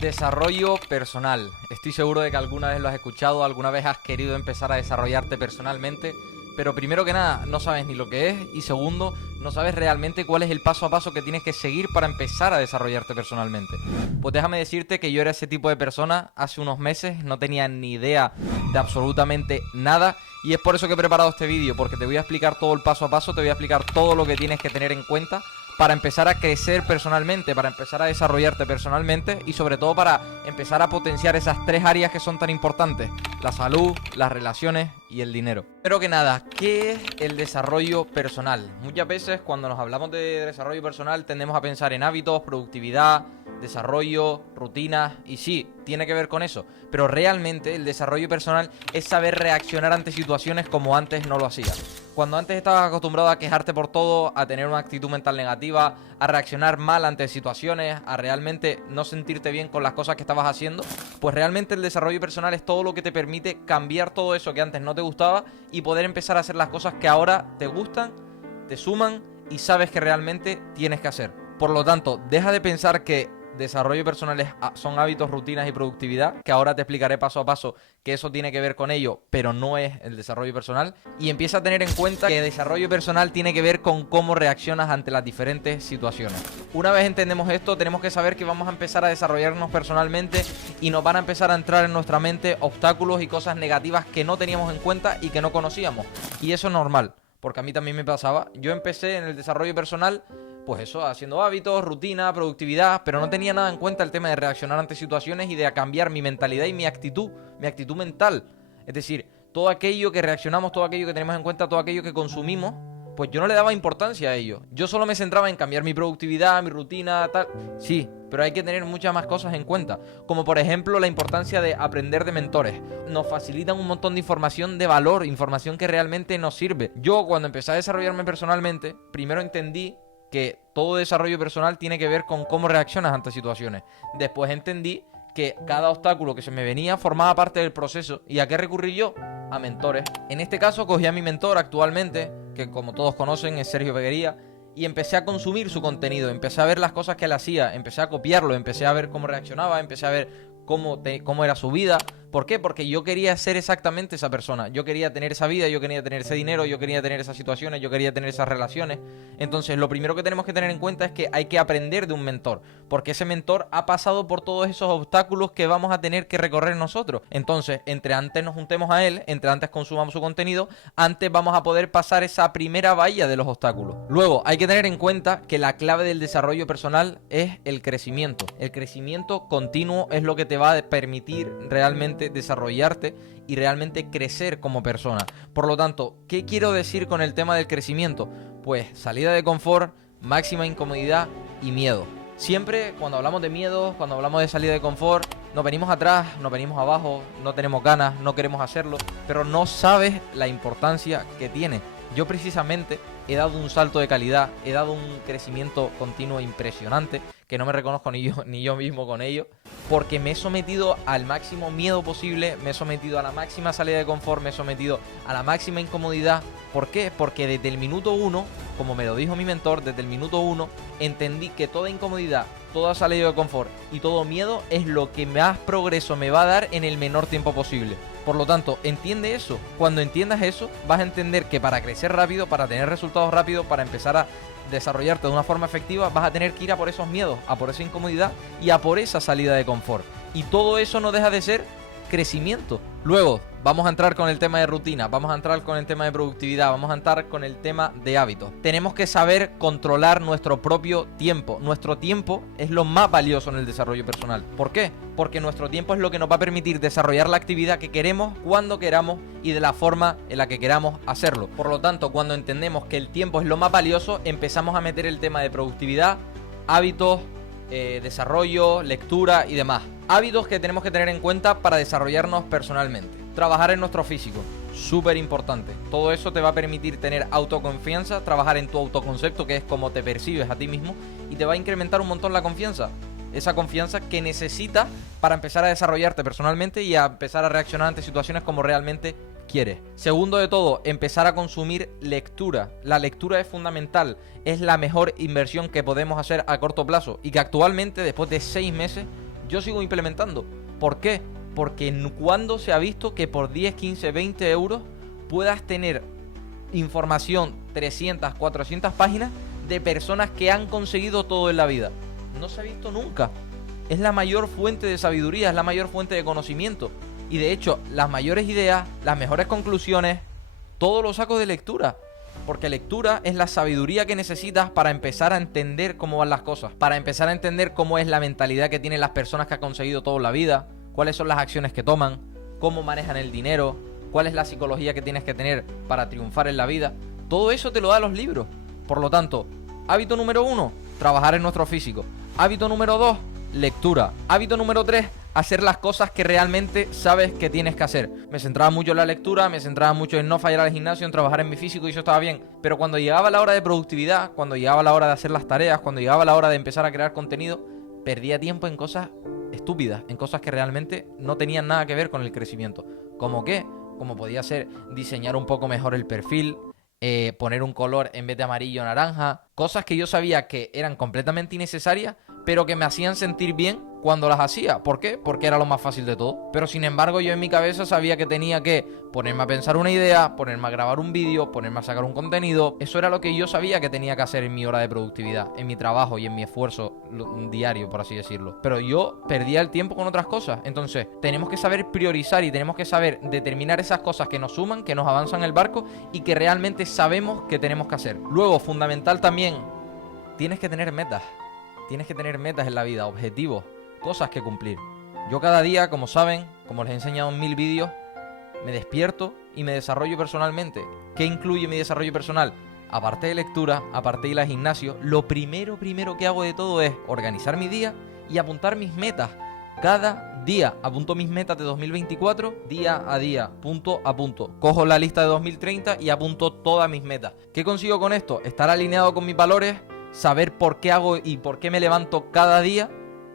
Desarrollo personal. Estoy seguro de que alguna vez lo has escuchado, alguna vez has querido empezar a desarrollarte personalmente, pero primero que nada no sabes ni lo que es y segundo, no sabes realmente cuál es el paso a paso que tienes que seguir para empezar a desarrollarte personalmente. Pues déjame decirte que yo era ese tipo de persona hace unos meses, no tenía ni idea de absolutamente nada y es por eso que he preparado este vídeo, porque te voy a explicar todo el paso a paso, te voy a explicar todo lo que tienes que tener en cuenta para empezar a crecer personalmente, para empezar a desarrollarte personalmente y sobre todo para empezar a potenciar esas tres áreas que son tan importantes: la salud, las relaciones y el dinero. Pero que nada, ¿qué es el desarrollo personal? Muchas veces cuando nos hablamos de desarrollo personal tendemos a pensar en hábitos, productividad, desarrollo, rutinas, y sí, tiene que ver con eso, pero realmente el desarrollo personal es saber reaccionar ante situaciones como antes no lo hacías. Cuando antes estabas acostumbrado a quejarte por todo, a tener una actitud mental negativa, a reaccionar mal ante situaciones, a realmente no sentirte bien con las cosas que estabas haciendo, pues realmente el desarrollo personal es todo lo que te permite cambiar todo eso que antes no te gustaba y poder empezar a hacer las cosas que ahora te gustan, te suman y sabes que realmente tienes que hacer. Por lo tanto, deja de pensar que desarrollo personal son hábitos, rutinas y productividad, que ahora te explicaré paso a paso que eso tiene que ver con ello, pero no es el desarrollo personal. Y empieza a tener en cuenta que el desarrollo personal tiene que ver con cómo reaccionas ante las diferentes situaciones. Una vez entendemos esto, tenemos que saber que vamos a empezar a desarrollarnos personalmente y nos van a empezar a entrar en nuestra mente obstáculos y cosas negativas que no teníamos en cuenta y que no conocíamos. Y eso es normal, porque a mí también me pasaba. Yo empecé en el desarrollo personal, pues eso, haciendo hábitos, rutina, productividad, pero no tenía nada en cuenta el tema de reaccionar ante situaciones y de cambiar mi mentalidad y mi actitud mental. Es decir, todo aquello que reaccionamos, todo aquello que tenemos en cuenta, todo aquello que consumimos, pues yo no le daba importancia a ello. Yo solo me centraba en cambiar mi productividad, mi rutina, tal. Sí, pero hay que tener muchas más cosas en cuenta, como por ejemplo la importancia de aprender de mentores. Nos facilitan un montón de información de valor, información que realmente nos sirve. Yo cuando empecé a desarrollarme personalmente, primero entendí que todo desarrollo personal tiene que ver con cómo reaccionas ante situaciones. Después entendí que cada obstáculo que se me venía formaba parte del proceso. ¿Y a qué recurrí yo? A mentores. En este caso cogí a mi mentor actualmente, que como todos conocen es Sergio Peguería, y empecé a consumir su contenido, empecé a ver las cosas que él hacía, empecé a copiarlo, empecé a ver cómo reaccionaba, empecé a ver cómo era su vida. ¿Por qué? Porque yo quería ser exactamente esa persona. Yo quería tener esa vida, yo quería tener ese dinero, yo quería tener esas situaciones, yo quería tener esas relaciones. Entonces lo primero que tenemos que tener en cuenta es que hay que aprender de un mentor, porque ese mentor ha pasado por todos esos obstáculos que vamos a tener que recorrer nosotros. Entonces, entre antes nos juntemos a él, entre antes consumamos su contenido, antes vamos a poder pasar esa primera valla de los obstáculos. Luego, hay que tener en cuenta que la clave del desarrollo personal es el crecimiento. El crecimiento continuo es lo que te va a permitir realmente desarrollarte y realmente crecer como persona. Por lo tanto, ¿qué quiero decir con el tema del crecimiento? Pues salida de confort, máxima incomodidad y miedo. Siempre cuando hablamos de miedo, cuando hablamos de salida de confort, nos venimos atrás, nos venimos abajo, no tenemos ganas, no queremos hacerlo, pero no sabes la importancia que tiene. Yo precisamente he dado un salto de calidad, he dado un crecimiento continuo impresionante, que no me reconozco ni yo mismo con ello, porque me he sometido al máximo miedo posible, me he sometido a la máxima salida de confort, me he sometido a la máxima incomodidad. ¿Por qué? Porque desde el minuto 1, como me lo dijo mi mentor, desde el minuto 1 entendí que toda incomodidad, toda salida de confort y todo miedo es lo que más progreso me va a dar en el menor tiempo posible. Por lo tanto, entiende eso. Cuando entiendas eso, vas a entender que para crecer rápido, para tener resultados rápidos, para empezar a desarrollarte de una forma efectiva, vas a tener que ir a por esos miedos, a por esa incomodidad y a por esa salida de confort. Y todo eso no deja de ser crecimiento. Luego vamos a entrar con el tema de rutina, vamos a entrar con el tema de productividad, vamos a entrar con el tema de hábitos. Tenemos que saber controlar nuestro propio tiempo. Nuestro tiempo es lo más valioso en el desarrollo personal. ¿Por qué? Porque nuestro tiempo es lo que nos va a permitir desarrollar la actividad que queremos, cuando queramos y de la forma en la que queramos hacerlo. Por lo tanto, cuando entendemos que el tiempo es lo más valioso, empezamos a meter el tema de productividad, hábitos, desarrollo, lectura y demás. Hábitos que tenemos que tener en cuenta para desarrollarnos personalmente. Trabajar en nuestro físico, súper importante. Todo eso te va a permitir tener autoconfianza, trabajar en tu autoconcepto, que es como te percibes a ti mismo, y te va a incrementar un montón la confianza. Esa confianza que necesitas para empezar a desarrollarte personalmente y a empezar a reaccionar ante situaciones como realmente quieres. Segundo de todo, empezar a consumir lectura. La lectura es fundamental, es la mejor inversión que podemos hacer a corto plazo y que actualmente, después de 6 meses, yo sigo implementando. ¿Por qué? Porque cuando se ha visto que por 10, 15, 20 euros puedas tener información, 300, 400 páginas de personas que han conseguido todo en la vida. No se ha visto nunca. Es la mayor fuente de sabiduría, es la mayor fuente de conocimiento. Y de hecho, las mayores ideas, las mejores conclusiones, todo lo saco de lectura. Porque lectura es la sabiduría que necesitas para empezar a entender cómo van las cosas. Para empezar a entender cómo es la mentalidad que tienen las personas que han conseguido todo en la vida. Cuáles son las acciones que toman. Cómo manejan el dinero. Cuál es la psicología que tienes que tener para triunfar en la vida. Todo eso te lo dan los libros. Por lo tanto, hábito número 1, trabajar en nuestro físico. Hábito número 2, lectura. Hábito número 3, hacer las cosas que realmente sabes que tienes que hacer. Me centraba mucho en la lectura, me centraba mucho en no fallar al gimnasio, en trabajar en mi físico y eso estaba bien. Pero cuando llegaba la hora de productividad, cuando llegaba la hora de hacer las tareas, cuando llegaba la hora de empezar a crear contenido, perdía tiempo en cosas estúpidas, en cosas que realmente no tenían nada que ver con el crecimiento. ¿Cómo qué? Como podía ser diseñar un poco mejor el perfil, poner un color en vez de amarillo o naranja, cosas que yo sabía que eran completamente innecesarias, pero que me hacían sentir bien cuando las hacía. ¿Por qué? Porque era lo más fácil de todo. Pero sin embargo yo en mi cabeza sabía que tenía que ponerme a pensar una idea, ponerme a grabar un vídeo, ponerme a sacar un contenido. Eso era lo que yo sabía que tenía que hacer en mi hora de productividad, en mi trabajo y en mi esfuerzo diario, por así decirlo. Pero yo perdía el tiempo con otras cosas. Entonces tenemos que saber priorizar y tenemos que saber determinar esas cosas que nos suman, que nos avanzan el barco y que realmente sabemos que tenemos que hacer. Luego, fundamental también, tienes que tener metas. Tienes que tener metas en la vida, objetivos, cosas que cumplir. Yo cada día, como saben, como les he enseñado en 1000 vídeos, me despierto y me desarrollo personalmente. ¿Qué incluye mi desarrollo personal? Aparte de lectura, aparte de ir al gimnasio, lo primero que hago de todo es organizar mi día y apuntar mis metas. Cada día apunto mis metas de 2024, día a día, punto a punto. Cojo la lista de 2030 y apunto todas mis metas. ¿Qué consigo con esto? Estar alineado con mis valores, saber por qué hago y por qué me levanto cada día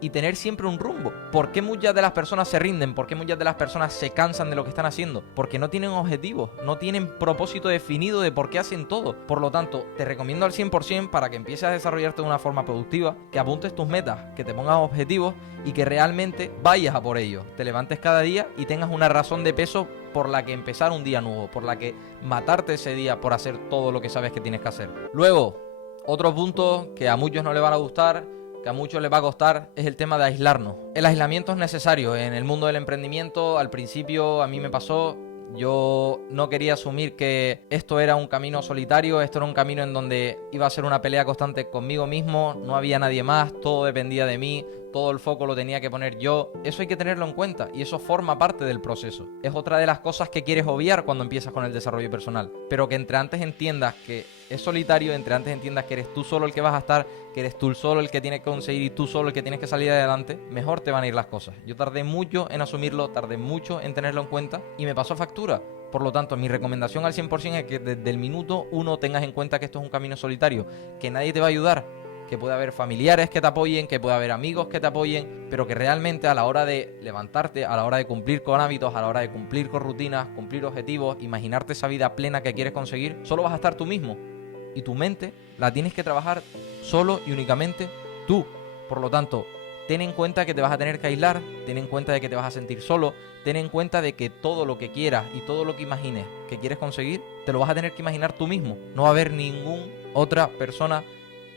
y tener siempre un rumbo. ¿Por qué muchas de las personas se rinden? ¿Por qué muchas de las personas se cansan de lo que están haciendo? Porque no tienen objetivos, no tienen propósito definido de por qué hacen todo. Por lo tanto, te recomiendo al 100% para que empieces a desarrollarte de una forma productiva, que apuntes tus metas, que te pongas objetivos y que realmente vayas a por ellos. Te levantes cada día y tengas una razón de peso por la que empezar un día nuevo, por la que matarte ese día por hacer todo lo que sabes que tienes que hacer. Luego, otro punto que a muchos no les van a gustar, que a muchos les va a costar, es el tema de aislarnos. El aislamiento es necesario en el mundo del emprendimiento. Al principio a mí me pasó, yo no quería asumir que esto era un camino solitario, esto era un camino en donde iba a ser una pelea constante conmigo mismo, no había nadie más, todo dependía de mí, todo el foco lo tenía que poner yo. Eso hay que tenerlo en cuenta y eso forma parte del proceso. Es otra de las cosas que quieres obviar cuando empiezas con el desarrollo personal. Pero que entre antes entiendas que es solitario, entre antes entiendas que eres tú solo el que vas a estar, que eres tú solo el que tienes que conseguir y tú solo el que tienes que salir adelante, mejor te van a ir las cosas. Yo tardé mucho en asumirlo, tardé mucho en tenerlo en cuenta y me pasó factura. Por lo tanto, mi recomendación al 100% es que desde el minuto 1 tengas en cuenta que esto es un camino solitario, que nadie te va a ayudar, que puede haber familiares que te apoyen, que puede haber amigos que te apoyen, pero que realmente a la hora de levantarte, a la hora de cumplir con hábitos, a la hora de cumplir con rutinas, cumplir objetivos, imaginarte esa vida plena que quieres conseguir, solo vas a estar tú mismo. Y tu mente la tienes que trabajar solo y únicamente tú. Por lo tanto, ten en cuenta que te vas a tener que aislar, ten en cuenta de que te vas a sentir solo, ten en cuenta de que todo lo que quieras y todo lo que imagines que quieres conseguir, te lo vas a tener que imaginar tú mismo. No va a haber ninguna otra persona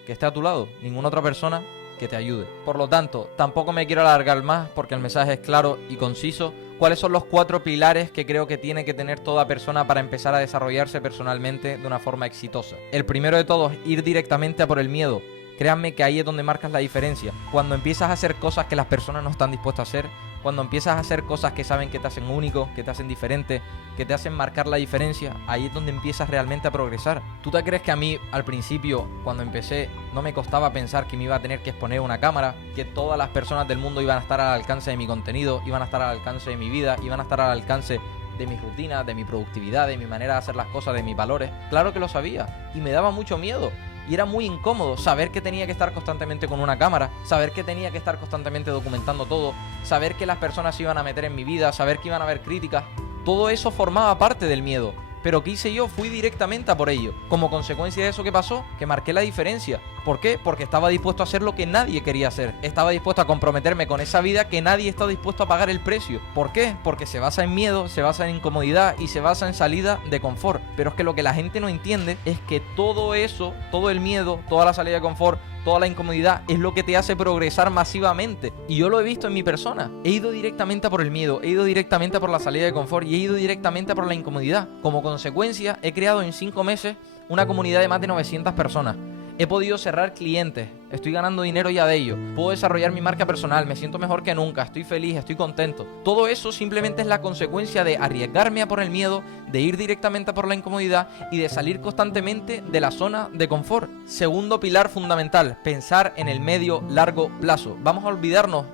que esté a tu lado, ninguna otra persona que te ayude. Por lo tanto, tampoco me quiero alargar más porque el mensaje es claro y conciso. ¿Cuáles son los 4 pilares que creo que tiene que tener toda persona para empezar a desarrollarse personalmente de una forma exitosa? El primero de todos, ir directamente a por el miedo. Créanme que ahí es donde marcas la diferencia. Cuando empiezas a hacer cosas que las personas no están dispuestas a hacer, cuando empiezas a hacer cosas que saben que te hacen único, que te hacen diferente, que te hacen marcar la diferencia, ahí es donde empiezas realmente a progresar. ¿Tú te crees que a mí al principio, cuando empecé, no me costaba pensar que me iba a tener que exponer una cámara, que todas las personas del mundo iban a estar al alcance de mi contenido, iban a estar al alcance de mi vida, iban a estar al alcance de mis rutinas, de mi productividad, de mi manera de hacer las cosas, de mis valores? Claro que lo sabía y me daba mucho miedo. Y era muy incómodo saber que tenía que estar constantemente con una cámara, saber que tenía que estar constantemente documentando todo, saber que las personas se iban a meter en mi vida, saber que iban a haber críticas. Todo eso formaba parte del miedo. Pero ¿qué hice yo? Fui directamente a por ello. Como consecuencia de eso, ¿qué pasó? Que marqué la diferencia. ¿Por qué? Porque estaba dispuesto a hacer lo que nadie quería hacer. Estaba dispuesto a comprometerme con esa vida que nadie está dispuesto a pagar el precio. ¿Por qué? Porque se basa en miedo, se basa en incomodidad y se basa en salida de confort. Pero es que lo que la gente no entiende es que todo eso, todo el miedo, toda la salida de confort, toda la incomodidad es lo que te hace progresar masivamente. Y yo lo he visto en mi persona. He ido directamente a por el miedo, he ido directamente a por la salida de confort y he ido directamente a por la incomodidad. Como consecuencia, he creado en 5 meses una comunidad de más de 900 personas. He podido cerrar clientes, estoy ganando dinero ya de ello, puedo desarrollar mi marca personal, me siento mejor que nunca, estoy feliz, estoy contento. Todo eso simplemente es la consecuencia de arriesgarme a por el miedo, de ir directamente a por la incomodidad y de salir constantemente de la zona de confort. Segundo pilar fundamental, pensar en el medio largo plazo. Vamos a olvidarnos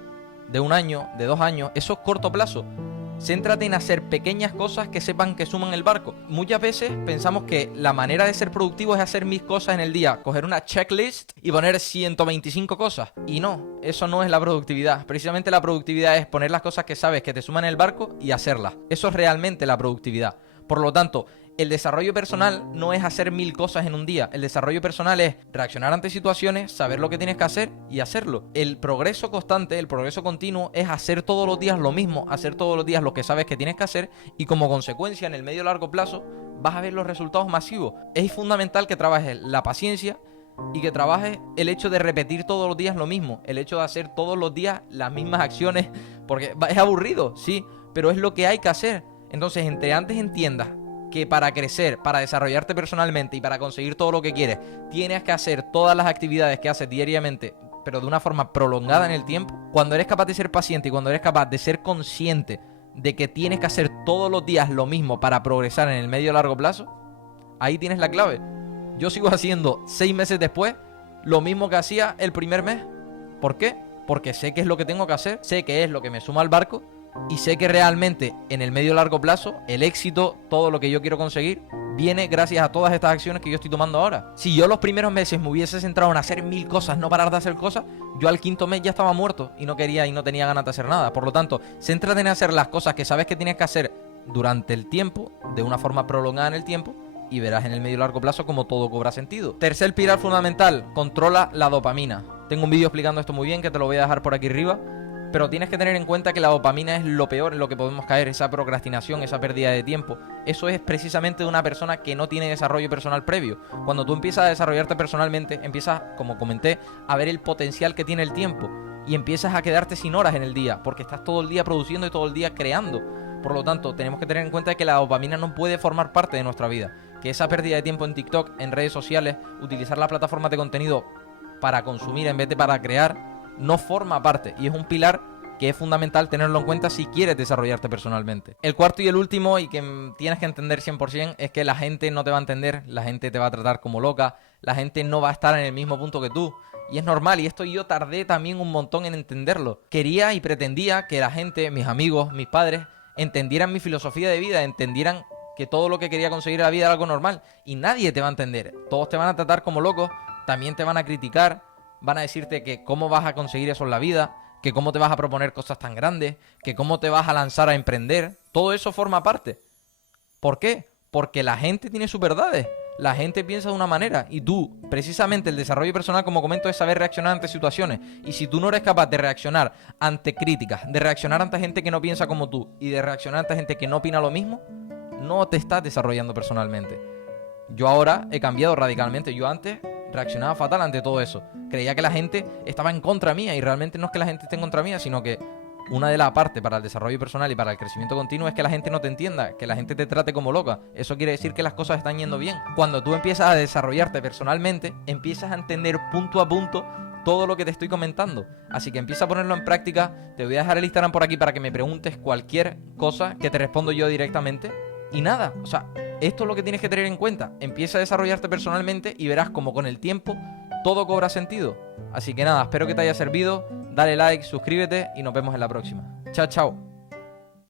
de 1 año, de 2 años, eso es corto plazo. Céntrate en hacer pequeñas cosas que sepan que suman el barco. Muchas veces pensamos que la manera de ser productivo es hacer 1000 cosas en el día, coger una checklist y poner 125 cosas. Y no, eso no es la productividad. Precisamente la productividad es poner las cosas que sabes que te suman el barco y hacerlas. Eso es realmente la productividad. Por lo tanto, el desarrollo personal no es hacer 1000 cosas en un día. El desarrollo personal es reaccionar ante situaciones, saber lo que tienes que hacer y hacerlo. El progreso constante, el progreso continuo es hacer todos los días lo mismo, hacer todos los días lo que sabes que tienes que hacer y como consecuencia en el medio y largo plazo vas a ver los resultados masivos. Es fundamental que trabajes la paciencia y que trabajes el hecho de repetir todos los días lo mismo, el hecho de hacer todos los días las mismas acciones, porque es aburrido, sí, pero es lo que hay que hacer. Entonces, entre antes entiendas que para crecer, para desarrollarte personalmente y para conseguir todo lo que quieres, tienes que hacer todas las actividades que haces diariamente, pero de una forma prolongada en el tiempo. Cuando eres capaz de ser paciente y cuando eres capaz de ser consciente de que tienes que hacer todos los días lo mismo para progresar en el medio y largo plazo, ahí tienes la clave. Yo sigo haciendo 6 meses después lo mismo que hacía el primer mes. ¿Por qué? Porque sé qué es lo que tengo que hacer, sé qué es lo que me suma al barco y sé que realmente en el medio y largo plazo el éxito, todo lo que yo quiero conseguir, viene gracias a todas estas acciones que yo estoy tomando ahora. Si yo los primeros meses me hubiese centrado en hacer 1000 cosas, no parar de hacer cosas, yo al 5.º mes ya estaba muerto y no quería y no tenía ganas de hacer nada. Por lo tanto, céntrate en hacer las cosas que sabes que tienes que hacer durante el tiempo, de una forma prolongada en el tiempo, y verás en el medio y largo plazo como todo cobra sentido. Tercer pilar fundamental, controla la dopamina. Tengo un vídeo explicando esto muy bien que te lo voy a dejar por aquí arriba. Pero tienes que tener en cuenta que la dopamina es lo peor en lo que podemos caer, esa procrastinación, esa pérdida de tiempo. Eso es precisamente de una persona que no tiene desarrollo personal previo. Cuando tú empiezas a desarrollarte personalmente, empiezas, como comenté, a ver el potencial que tiene el tiempo. Y empiezas a quedarte sin horas en el día, porque estás todo el día produciendo y todo el día creando. Por lo tanto, tenemos que tener en cuenta que la dopamina no puede formar parte de nuestra vida. Que esa pérdida de tiempo en TikTok, en redes sociales, utilizar las plataformas de contenido para consumir en vez de para crear, no forma parte y es un pilar que es fundamental tenerlo en cuenta si quieres desarrollarte personalmente. El cuarto y el último, y que tienes que entender 100%, es que la gente no te va a entender, la gente te va a tratar como loca, la gente no va a estar en el mismo punto que tú. Y es normal, y esto yo tardé también un montón en entenderlo. Quería y pretendía que la gente, mis amigos, mis padres, entendieran mi filosofía de vida, entendieran que todo lo que quería conseguir en la vida era algo normal. Y nadie te va a entender. Todos te van a tratar como locos, también te van a criticar, van a decirte que cómo vas a conseguir eso en la vida, que cómo te vas a proponer cosas tan grandes, que cómo te vas a lanzar a emprender. Todo eso forma parte. ¿Por qué? Porque la gente tiene sus verdades. La gente piensa de una manera y tú, precisamente el desarrollo personal, como comento, es saber reaccionar ante situaciones. Y si tú no eres capaz de reaccionar ante críticas, de reaccionar ante gente que no piensa como tú y de reaccionar ante gente que no opina lo mismo, no te estás desarrollando personalmente. Yo ahora he cambiado radicalmente. Yo antes reaccionaba fatal ante todo eso. Creía que la gente estaba en contra mía y realmente no es que la gente esté en contra mía, sino que una de las partes para el desarrollo personal y para el crecimiento continuo es que la gente no te entienda, que la gente te trate como loca. Eso quiere decir que las cosas están yendo bien. Cuando tú empiezas a desarrollarte personalmente, empiezas a entender punto a punto todo lo que te estoy comentando. Así que empieza a ponerlo en práctica. Te voy a dejar el Instagram por aquí para que me preguntes cualquier cosa que te respondo yo directamente. Y nada, o sea, esto es lo que tienes que tener en cuenta. Empieza a desarrollarte personalmente y verás como con el tiempo todo cobra sentido. Así que nada, espero que te haya servido. Dale like, suscríbete y nos vemos en la próxima. Chao, chao.